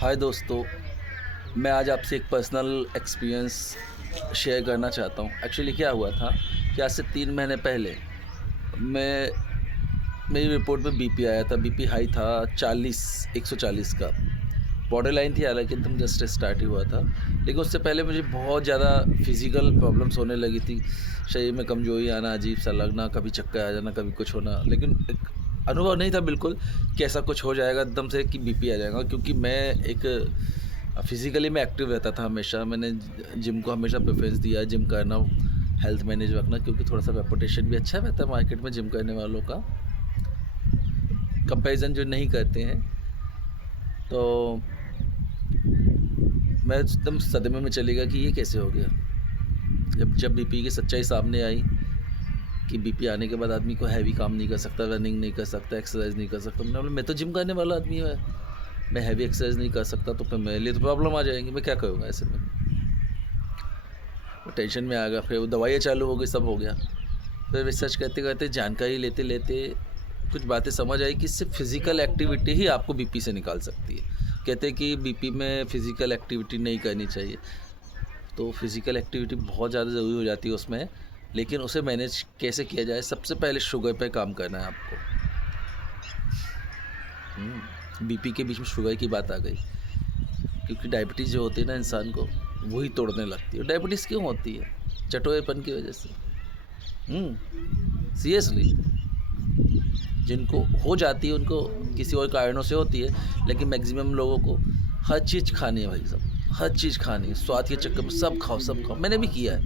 हाय दोस्तों, मैं आज आपसे एक पर्सनल एक्सपीरियंस शेयर करना चाहता हूँ। एक्चुअली क्या हुआ था कि आज से 3 महीने पहले मैं मेरी रिपोर्ट में बीपी आया था। बीपी हाई था 40 140 का। बॉर्डर लाइन थी, हालांकि एकदम जस्ट स्टार्ट ही हुआ था। लेकिन उससे पहले मुझे बहुत ज़्यादा फिज़िकल प्रॉब्लम्स होने लगी थी। शरीर में कमज़ोरी आना, अजीब सा लगना, कभी चक्कर आ जाना, कभी कुछ होना। लेकिन एक अनुभव नहीं था बिल्कुल कि ऐसा कुछ हो जाएगा एकदम से कि बीपी आ जाएगा, क्योंकि मैं एक फिज़िकली मैं एक्टिव रहता था हमेशा। मैंने जिम को हमेशा प्रेफरेंस दिया, जिम करना, हेल्थ मैनेज रखना, क्योंकि थोड़ा सा रेपुटेशन भी अच्छा रहता है मार्केट में जिम करने वालों का, कंपैरिजन जो नहीं करते हैं। तो मैं एकदम सदमे में चली गया कि ये कैसे हो गया। जब बीपी की सच्चाई सामने आई कि बीपी आने के बाद आदमी को हैवी काम नहीं कर सकता, रनिंग नहीं कर सकता, एक्सरसाइज नहीं कर सकता। मैंने बोला मैं तो जिम करने वाला आदमी हूँ, मैं हैवी एक्सरसाइज नहीं कर सकता तो फिर मेरे लिए तो प्रॉब्लम आ जाएंगी, मैं क्या करूँगा ऐसे में। वो टेंशन में आ गया, फिर वो दवाइयाँ चालू हो गई, सब हो गया। फिर रिसर्च करते करते, जानकारी लेते लेते कुछ बातें समझ आई कि सिर्फ फिज़िकल एक्टिविटी ही आपको बीपी से निकाल सकती है। कहते हैं कि बीपी में फ़िज़िकल एक्टिविटी नहीं करनी चाहिए, तो फिज़िकल एक्टिविटी बहुत ज़्यादा ज़रूरी हो जाती है उसमें। लेकिन उसे मैनेज कैसे किया जाए, सबसे पहले शुगर पे काम करना है आपको। बीपी के बीच में शुगर की बात आ गई, क्योंकि डायबिटीज़ जो होती है ना इंसान को, वही तोड़ने लगती है। डायबिटीज़ क्यों होती है? चटोरेपन की वजह से। सीरियसली, जिनको हो जाती है उनको किसी और कारणों से होती है, लेकिन मैक्सिमम लोगों को हर चीज़ खानी है भाई साहब, हर चीज़ खानी है। स्वाद के चक्कर में सब खाओ, सब खाओ। मैंने भी किया है,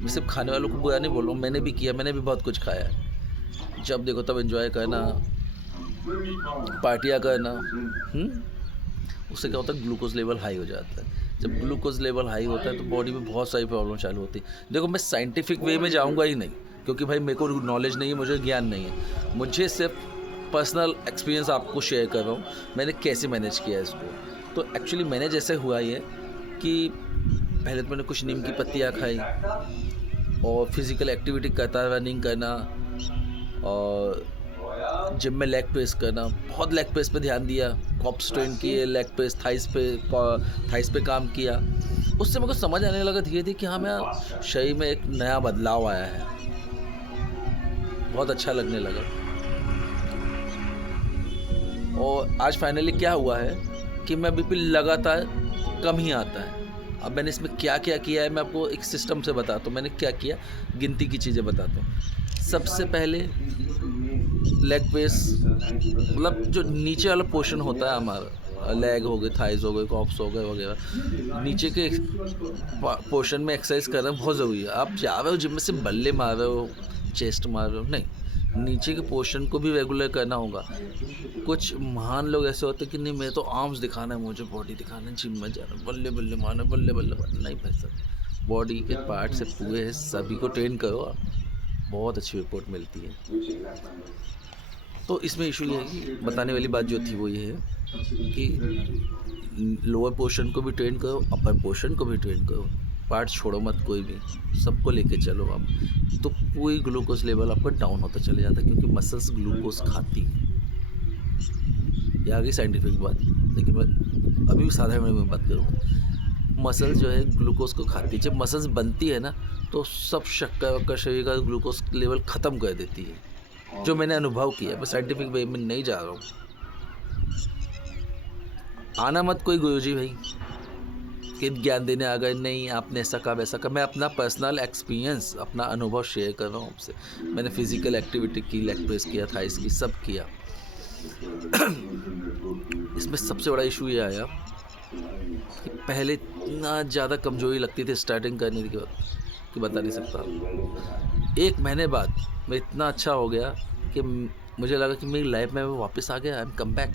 मैं सिर्फ खाने वालों को बुरा नहीं बोल रहा हूँ, मैंने भी किया, मैंने भी बहुत कुछ खाया है। जब देखो तब एंजॉय करना, पार्टियाँ करना। उससे क्या होता है, ग्लूकोज लेवल हाई हो जाता है। जब ग्लूकोज लेवल हाई होता है तो बॉडी में बहुत सारी प्रॉब्लम चालू होती है। देखो, मैं साइंटिफिक वे में जाऊंगा ही नहीं, क्योंकि भाई मेरे को नॉलेज नहीं है, मुझे ज्ञान नहीं है। मुझे सिर्फ पर्सनल एक्सपीरियंस आपको शेयर कर रहा हूँ, मैंने कैसे मैनेज किया इसको। तो एक्चुअली मैनेज ऐसे हुआ ये कि पहले तो मैंने कुछ नीम की पत्तियाँ खाई और फिज़िकल एक्टिविटी करता, रनिंग करना, और जिम में लेग प्रेस करना, बहुत लेग प्रेस पे ध्यान दिया, कॉप्स ट्रेन किए, लेग प्रेस, थाइस पे काम किया। उससे मेरे को समझ आने लगा धीरे धीरे कि हाँ, मेरा शरीर में एक नया बदलाव आया है, बहुत अच्छा लगने लगा। और आज फाइनली क्या हुआ है कि मैं बीपी लगातार कम ही आता है। अब मैंने इसमें क्या क्या किया है, मैं आपको एक सिस्टम से बताता हूँ। मैंने क्या किया, गिनती की चीज़ें बताता हूँ। सबसे पहले लेग प्रेस, मतलब जो नीचे वाला पोर्शन होता है हमारा, लेग हो गए, थाइज हो गए, कॉप्स हो गए वगैरह, नीचे के पोर्शन में एक्सरसाइज करना बहुत ज़रूरी है। आप जा रहे हो जिम में से बल्ले मार रहे हो, चेस्ट मार रहे हो, नहीं, नीचे के पोर्शन को भी रेगुलर करना होगा। कुछ महान लोग ऐसे होते हैं कि नहीं, मैं तो आर्म्स दिखाना है, मुझे बॉडी दिखाना है, जिम में जाना, बल्ले बल्ले मारना, बल्ले बल्ले मारना। नहीं भाई साहब, बॉडी के पार्ट से पूरे है, सभी को ट्रेन करो आप, बहुत अच्छी रिपोर्ट मिलती है। तो इसमें इशू ये है कि बताने वाली बात जो थी वो ये है कि लोअर पोर्शन को भी ट्रेन करो, अपर पोर्शन को भी ट्रेन करो, पार्ट छोड़ो मत कोई भी, सबको लेके चलो आप। तो पूरी ग्लूकोज लेवल आपका डाउन होता चले जाता है, क्योंकि मसल्स ग्लूकोज खाती है। ये आ गई साइंटिफिक बात, लेकिन मैं अभी भी साधारण में बात करूँगा। मसल्स जो है ग्लूकोज को खाती है। जब मसल्स बनती है ना, तो सब शक्कर वक्कर शरीर का ग्लूकोज लेवल ख़त्म कर देती है, जो मैंने अनुभव किया। मैं साइंटिफिक वे में नहीं जा रहा हूँ। आना मत कोई गुरुजी भाई कि ज्ञान देने आ गए, नहीं आपने ऐसा कहा वैसा कहा। मैं अपना पर्सनल एक्सपीरियंस, अपना अनुभव शेयर कर रहा हूँ आपसे। मैंने फिजिकल एक्टिविटी की, लेग प्रेस किया, थाइस की, सब किया। इसमें सबसे बड़ा इशू ये आया कि पहले इतना ज़्यादा कमजोरी लगती थी स्टार्टिंग करने के बाद कि बता नहीं सकता। 1 महीने बाद मैं इतना अच्छा हो गया कि मुझे लगा कि मेरी लाइफ में मैं वापस आ गया, आई एम कम बैक।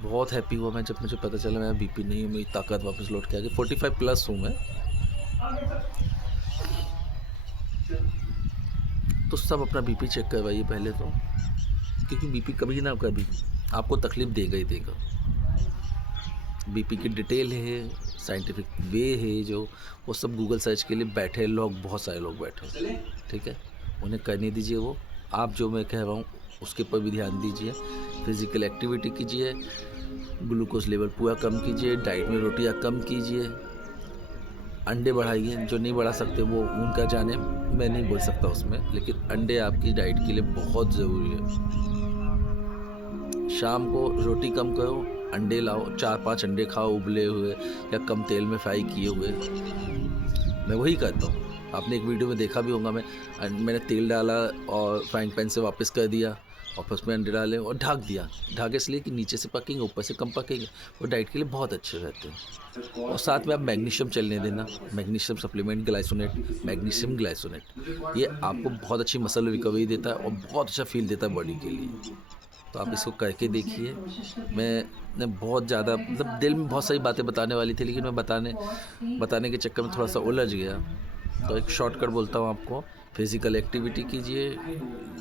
बहुत हैप्पी हुआ मैं जब मुझे पता चला मेरा बीपी नहीं है, मेरी ताकत वापस लौट के आ गई। 45 प्लस हूँ मैं। तो सब अपना बीपी चेक करवाइए पहले तो, क्योंकि बीपी कभी ना कभी आपको तकलीफ देगा ही देगा। बीपी की डिटेल है, साइंटिफिक वे है, जो वो सब गूगल सर्च के लिए बैठे लोग, बहुत सारे लोग बैठे, ठीक है, उन्हें करने दीजिए। वो आप जो मैं कह रहा हूँ उसके ऊपर भी ध्यान दीजिए। फिज़िकल एक्टिविटी कीजिए, ग्लूकोज़ लेवल पूरा कम कीजिए, डाइट में रोटियाँ कम कीजिए, अंडे बढ़ाइए। जो नहीं बढ़ा सकते वो उनका जाने, मैं नहीं बोल सकता उसमें, लेकिन अंडे आपकी डाइट के लिए बहुत ज़रूरी है। शाम को रोटी कम करो, अंडे लाओ, 4-5 अंडे खाओ उबले हुए या कम तेल में फ्राई किए हुए। मैं वही करता हूँ। आपने एक वीडियो में देखा भी होगा, मैंने तेल डाला और फ्राइंग पैन से वापस कर दिया और फिर उसमें अंडे डाले और ढक दिया। ढक इसलिए कि नीचे से पकेंगे, ऊपर से कम पकेंगे। वो डाइट के लिए बहुत अच्छे रहते हैं। और साथ में आप मैग्नीशियम चलने देना, मैग्नीशियम सप्लीमेंट ग्लाइसोनेट, मैग्नीशियम ग्लाइसोनेट। ये आपको बहुत अच्छी मसल रिकवरी देता है और बहुत अच्छा फ़ील देता है बॉडी के लिए। तो आप इसको करके देखिए। मैं बहुत ज़्यादा मतलब दिल में बहुत सारी बातें बताने वाली थी, लेकिन मैं बताने के चक्कर में थोड़ा सा उलझ गया। तो एक शॉर्टकट बोलता हूँ आपको, फिज़िकल एक्टिविटी कीजिए,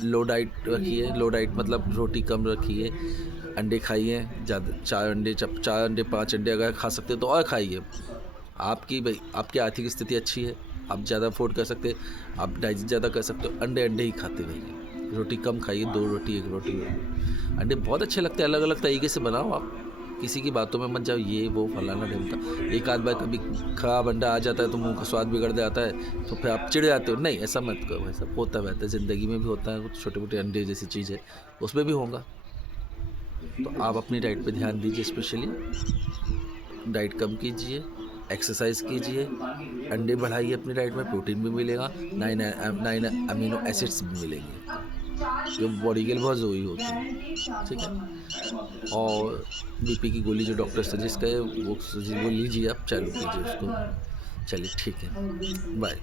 लो डाइट रखिए। लो डाइट मतलब रोटी कम रखिए, अंडे खाइए ज़्यादा, 4 अंडे 5 अंडे अगर खा सकते हो तो और खाइए। आपकी आर्थिक स्थिति अच्छी है, आप ज़्यादा अफ़ोर्ड कर सकते हैं, आप डाइजेस्ट ज़्यादा कर सकते हो, अंडे ही खाते रहिए। रोटी कम खाइए, 2 रोटी 1 रोटी। अंडे बहुत अच्छे लगते हैं, अलग-अलग तरीके से बनाओ आप। किसी की बातों में मत जाओ, ये वो फलाना ढिमका। एक आध बार कभी खराब अंडा आ जाता है तो मुँह का स्वाद बिगड़ जाता है, तो फिर आप चिढ़ जाते हो। नहीं, ऐसा मत करो, ऐसा होता रहता है, ज़िंदगी में भी होता है, कुछ छोटे-मोटे अंडे जैसी चीज़ है, उसमें भी होगा। तो आप अपनी डाइट पे ध्यान दीजिए, स्पेशली डाइट कम कीजिए, एक्सरसाइज कीजिए, अंडे बढ़ाइए अपनी डाइट में, प्रोटीन भी मिलेगा, 9 अमीनो एसिड्स भी मिलेंगे, जो बॉडी के लिए बहुत ज़रूरी होते हैं। ठीक है? और बीपी की गोली जो डॉक्टर सजेस्ट करे वो लीजिए, आप चालू कीजिए उसको। चलिए ठीक है, बाय।